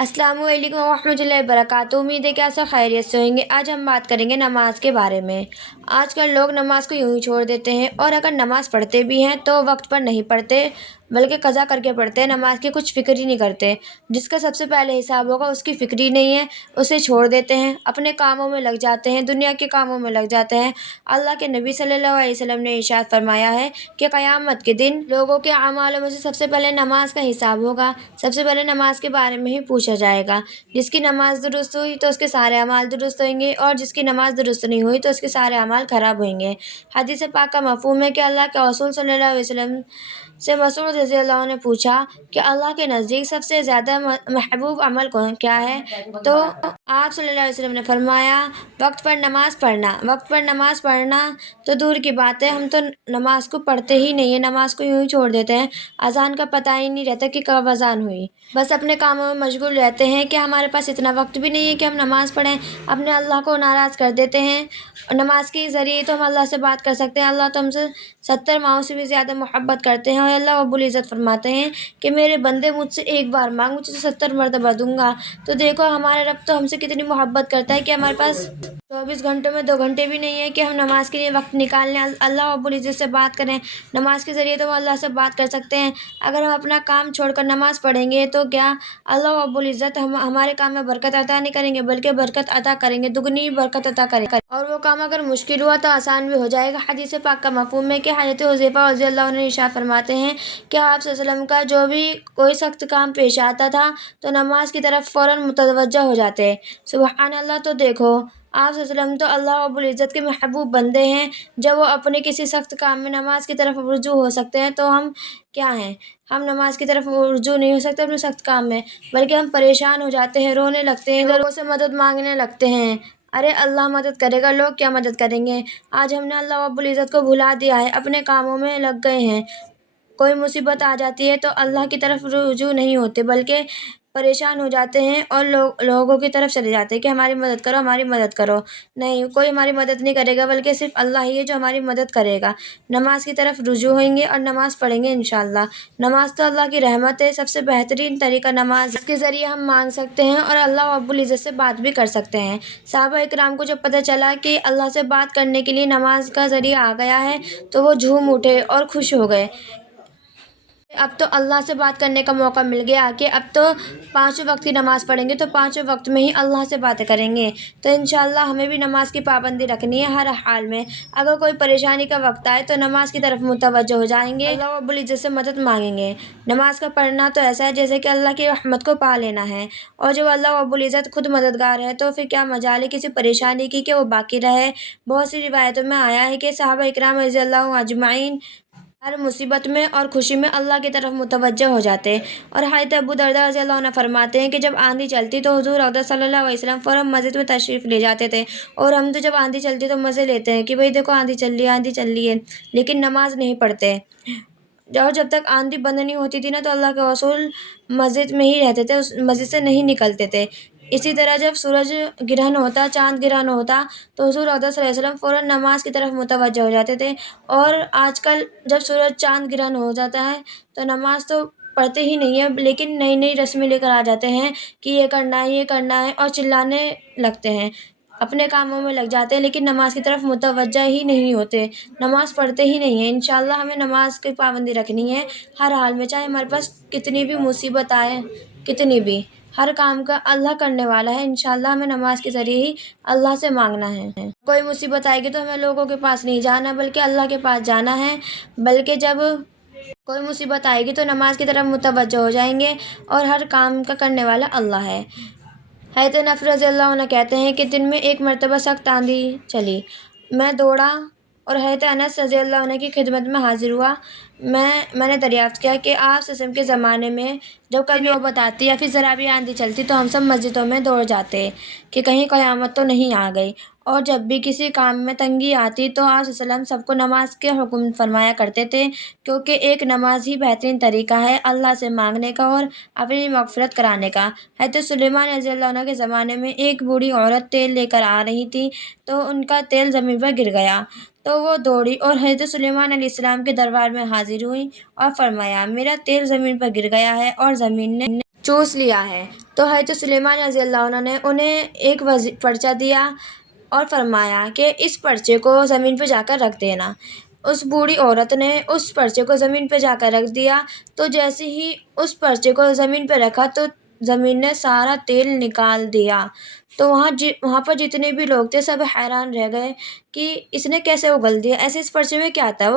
السلام علیکم ورحمۃ اللہ وبرکاتہ۔ امید ہے کہ آپ سب خیریت سے ہوں گے۔ آج ہم بات کریں گے نماز کے بارے میں۔ آج کل لوگ نماز کو یوں ہی چھوڑ دیتے ہیں، اور اگر نماز پڑھتے بھی ہیں تو وقت پر نہیں پڑھتے بلکہ قضا کر کے پڑھتے ہیں۔ نماز کی کچھ فکر ہی نہیں کرتے۔ جس کا سب سے پہلے حساب ہوگا اس کی فکر ہی نہیں ہے، اسے چھوڑ دیتے ہیں، اپنے کاموں میں لگ جاتے ہیں، دنیا کے کاموں میں لگ جاتے ہیں۔ اللہ کے نبی صلی اللہ علیہ وسلم نے ارشاد فرمایا ہے کہ قیامت کے دن لوگوں کے اعمالوں میں سے سب سے پہلے نماز کا حساب ہوگا، سب سے پہلے نماز کے بارے میں ہی پوچھا جائے گا۔ جس کی نماز درست ہوئی تو اس کے سارے اعمال درست ہوئیں گے، اور جس کی نماز درست نہیں ہوئی تو اس کے سارے اعمال خراب ہوئیں گے۔ حدیث پاک کا مفہوم ہے کہ اللہ کے رسول صلی اللہ علیہ وسلم سے مسعود رضی اللہ عنہ نے پوچھا کہ اللہ کے نزدیک سب سے زیادہ محبوب عمل کیا ہے؟ تو آپ صلی اللہ علیہ وسلم نے فرمایا، وقت پر نماز پڑھنا۔ وقت پر نماز پڑھنا تو دور کی بات ہے، ہم تو نماز کو پڑھتے ہی نہیں ہیں، نماز کو یوں ہی چھوڑ دیتے ہیں۔ اذان کا پتہ ہی نہیں رہتا کہ کب اذان ہوئی، بس اپنے کاموں میں مشغول رہتے ہیں کہ ہمارے پاس اتنا وقت بھی نہیں ہے کہ ہم نماز پڑھیں۔ اپنے اللہ کو ناراض کر دیتے ہیں۔ نماز کے ذریعے تو ہم اللہ سے بات کر سکتے ہیں۔ اللہ تو ہم سے 70 ماؤں سے بھی زیادہ محبت کرتے ہیں، اور اللہ رب العزت فرماتے ہیں کہ میرے بندے مجھ سے ایک بار مانگ، مجھ سے 70 مرتبہ دوں گا۔ تو دیکھو ہمارے رب تو ہم سے کتنی محبت کرتا ہے کہ ہمارے پاس 24 گھنٹوں میں 2 گھنٹے بھی نہیں ہے کہ ہم نماز کے لیے وقت نکال لیں، اللہ رب العزت سے بات کریں۔ نماز کے ذریعے تو ہم اللہ سے بات کر سکتے ہیں۔ اگر ہم اپنا کام چھوڑ کر نماز پڑھیں گے تو کیا اللہ رب العزت ہمارے کام میں برکت عطا نہیں کریں گے، بلکہ برکت عطا کریں گے، دگنی برکت عطا کریں گے، اور وہ کام اگر مشکل ہوا تو آسان بھی ہو جائے گا۔ حدیث پاک کا مفہوم ہے کہ حضرت حذیفہ رضی اللہ عنہ ارشاد فرماتے ہیں کہ آپ صلی اللہ علیہ وسلم کا جو بھی کوئی سخت کام پیش آتا تھا تو نماز کی طرف فوراً متوجہ ہو جاتے۔ سبحان اللہ! تو دیکھو آپ صلی اللہ علیہ وسلم تو اللہ رب العزت کے محبوب بندے ہیں۔ جب وہ اپنے کسی سخت کام میں نماز کی طرف رجوع ہو سکتے ہیں تو ہم کیا ہیں؟ ہم نماز کی طرف رجوع نہیں ہو سکتے اپنے سخت کام میں، بلکہ ہم پریشان ہو جاتے ہیں، رونے لگتے ہیں، لوگوں سے مدد مانگنے لگتے ہیں۔ ارے اللہ مدد کرے گا، لوگ کیا مدد کریں گے؟ آج ہم نے اللہ رب العزت کو بھلا دیا ہے، اپنے کاموں میں لگ گئے ہیں۔ کوئی مصیبت آ جاتی ہے تو اللہ کی طرف رجوع نہیں ہوتے، بلکہ پریشان ہو جاتے ہیں اور لوگوں کی طرف چلے جاتے ہیں کہ ہماری مدد کرو، ہماری مدد کرو۔ نہیں، کوئی ہماری مدد نہیں کرے گا، بلکہ صرف اللہ ہی ہے جو ہماری مدد کرے گا۔ نماز کی طرف رجوع ہوئیں گے اور نماز پڑھیں گے انشاءاللہ۔ نماز تو اللہ کی رحمت ہے، سب سے بہترین طریقہ نماز، اس کے ذریعے ہم مانگ سکتے ہیں اور اللہ رب العزت سے بات بھی کر سکتے ہیں۔ صحابہ اکرام کو جب پتہ چلا کہ اللہ سے بات کرنے کے لیے نماز کا ذریعہ آ گیا ہے تو وہ جھوم اٹھے اور خوش ہو گئے۔ اب تو اللہ سے بات کرنے کا موقع مل گیا کہ اب تو 5 وقت کی نماز پڑھیں گے تو 5 وقت میں ہی اللہ سے باتیں کریں گے۔ تو انشاءاللہ ہمیں بھی نماز کی پابندی رکھنی ہے ہر حال میں۔ اگر کوئی پریشانی کا وقت آئے تو نماز کی طرف متوجہ ہو جائیں گے، اللہ رب العزت سے مدد مانگیں گے۔ نماز کا پڑھنا تو ایسا ہے جیسے کہ اللہ کی رحمت کو پا لینا ہے، اور جب اللہ رب العزت خود مددگار ہے تو پھر کیا مجال ہے کسی پریشانی کی کہ وہ باقی رہے۔ بہت سی روایتوں میں آیا ہے کہ صحابہ اکرام رضی اللہ عنہم اجمعین ہر مصیبت میں اور خوشی میں اللہ کی طرف متوجہ ہو جاتے، اور حضرت ابو درداء رضی اللہ عنہ فرماتے ہیں کہ جب آندھی چلتی تو حضور اقدس صلی اللہ علیہ وسلم فوراً مسجد میں تشریف لے جاتے تھے، اور ہم تو جب آندھی چلتی تو مزے لیتے ہیں کہ بھئی دیکھو آندھی چل رہی ہے، آندھی چل رہی ہے، لیکن نماز نہیں پڑھتے۔ اور جب تک آندھی بند نہیں ہوتی تھی نا تو اللہ کے رسول مسجد میں ہی رہتے تھے، اس مسجد سے نہیں نکلتے تھے۔ اسی طرح جب سورج گرہن ہوتا، چاند گرہن ہوتا تو حضور اقدس صلی اللہ علیہ وسلم فوراً نماز کی طرف متوجہ ہو جاتے تھے، اور آج کل جب سورج چاند گرہن ہو جاتا ہے تو نماز تو پڑھتے ہی نہیں ہیں، لیکن نئی نئی رسمیں لے کر آ جاتے ہیں کہ یہ کرنا ہے، یہ کرنا ہے، اور چلانے لگتے ہیں، اپنے کاموں میں لگ جاتے ہیں، لیکن نماز کی طرف متوجہ ہی نہیں ہوتے، نماز پڑھتے ہی نہیں ہیں۔ انشاءاللہ ہمیں نماز کی پابندی رکھنی ہے ہر حال میں، چاہے ہمارے پاس کتنی بھی مصیبت آئے، کتنی بھی، ہر کام کا اللہ کرنے والا ہے۔ انشاءاللہ ہمیں نماز کے ذریعے ہی اللہ سے مانگنا ہے۔ کوئی مصیبت آئے گی تو ہمیں لوگوں کے پاس نہیں جانا بلکہ اللہ کے پاس جانا ہے، بلکہ جب کوئی مصیبت آئے گی تو نماز کی طرف متوجہ ہو جائیں گے، اور ہر کام کا کرنے والا اللہ ہے۔ حضرت نفر رضی اللہ عنہ کہتے ہیں کہ دن میں ایک مرتبہ سخت آندھی چلی، میں دوڑا اور حضرت انس رضی اللہ عنہ کی خدمت میں حاضر ہوا۔ میں نے دریافت کیا کہ آپ صلی اللہ علیہ وسلم کے زمانے میں جب کبھی نوبت آتی یا پھر ذرا بھی آندھی چلتی تو ہم سب مسجدوں میں دوڑ جاتے کہ کہیں قیامت تو نہیں آ گئی، اور جب بھی کسی کام میں تنگی آتی تو آپ صلی اللہ علیہ وسلم سب کو نماز کے حکم فرمایا کرتے تھے، کیونکہ ایک نماز ہی بہترین طریقہ ہے اللہ سے مانگنے کا اور اپنی مغفرت کرانے کا۔ حضرت سلیمان رضی اللہ عنہ کے زمانے میں ایک بوڑھی عورت تیل لے کر آ رہی تھی تو ان کا تیل زمین پر گر گیا، تو وہ دوڑی اور حضرت سلیمان علیہ السلام کے دربار میں حاضر ہوئی اور فرمایا، میرا تیل زمین پر گر گیا ہے اور زمین نے چوس لیا ہے۔ تو حضرت سلیمان رضی اللہ عنہ نے انہیں ایک پرچہ دیا اور فرمایا کہ اس پرچے کو زمین پہ جا کر رکھ دینا۔ اس بوڑھی عورت نے اس پرچے کو زمین پہ جا کر رکھ دیا، تو جیسے ہی اس پرچے کو زمین پہ رکھا تو زمین نے سارا تیل نکال دیا۔ تو وہاں پر جتنے بھی لوگ تھے سب حیران رہ گئے کہ اس نے کیسے اگل دیا، ایسے اس پرچے میں کیا تھا۔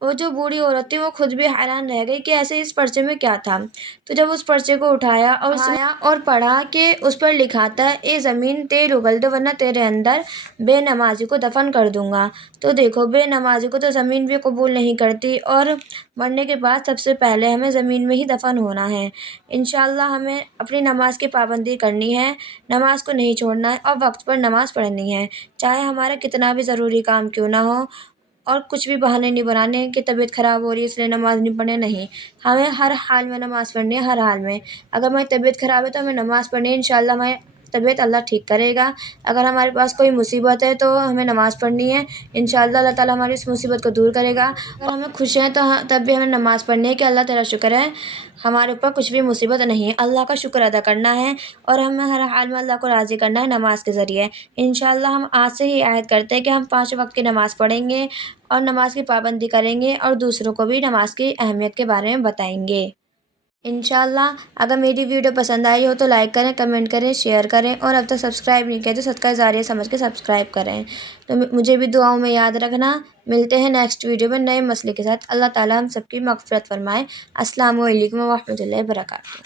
وہ جو بوڑھی عورت تھی وہ خود بھی حیران رہ گئی کہ ایسے اس پرچے میں کیا تھا۔ تو جب اس پرچے کو اٹھایا اور پڑھا کہ اس پر لکھا تھا، اے زمین تیل اگل دو ورنہ تیرے اندر بے نمازی کو دفن کر دوں گا۔ تو دیکھو، بے نمازی کو تو زمین بھی قبول نہیں کرتی، اور مرنے کے بعد سب سے پہلے ہمیں زمین میں ہی دفن ہونا ہے۔ انشاءاللہ ہمیں اپنی نماز کی پابندی کرنی ہے، نماز کو نہیں چھوڑنا ہے، اور وقت پر نماز پڑھنی ہے، چاہے ہمارا کتنا بھی ضروری کام کیوں نہ ہو۔ اور کچھ بھی بہانے نہیں بنانے کہ طبیعت خراب ہو رہی ہے اس لیے نماز نہیں پڑھنے، نہیں، ہمیں ہر حال میں نماز پڑھنی ہے، ہر حال میں۔ اگر ہماری طبیعت خراب ہے تو ہمیں نماز پڑھنی ہے، انشاءاللہ ہماری طبیعت اللہ ٹھیک کرے گا۔ اگر ہمارے پاس کوئی مصیبت ہے تو ہمیں نماز پڑھنی ہے، انشاءاللہ اللہ تعالیٰ ہماری اس مصیبت کو دور کرے گا۔ اگر ہمیں خوشی ہے تو تب بھی ہمیں نماز پڑھنی ہے کہ اللہ تیرا شکر ہے ہمارے اوپر کچھ بھی مصیبت نہیں ہے، اللہ کا شکر ادا کرنا ہے، اور ہمیں ہر حال میں اللہ کو راضی کرنا ہے نماز کے ذریعے۔ انشاءاللہ ہم آج سے ہی عہد کرتے ہیں کہ ہم 5 وقت کی نماز پڑھیں گے اور نماز کی پابندی کریں گے، اور دوسروں کو بھی نماز کی اہمیت کے بارے میں بتائیں گے۔ انشاءاللہ اگر میری ویڈیو پسند آئی ہو تو لائک کریں، کمنٹ کریں، شیئر کریں، اور اب تک سبسکرائب نہیں کیا تو صدقہ جاریہ سمجھ کے سبسکرائب کریں۔ تو مجھے بھی دعاؤں میں یاد رکھنا۔ ملتے ہیں نیکسٹ ویڈیو میں نئے مسئلے کے ساتھ۔ اللہ تعالیٰ ہم سب کی مغفرت فرمائے۔ السلام علیکم ورحمۃ اللہ وبرکاتہ۔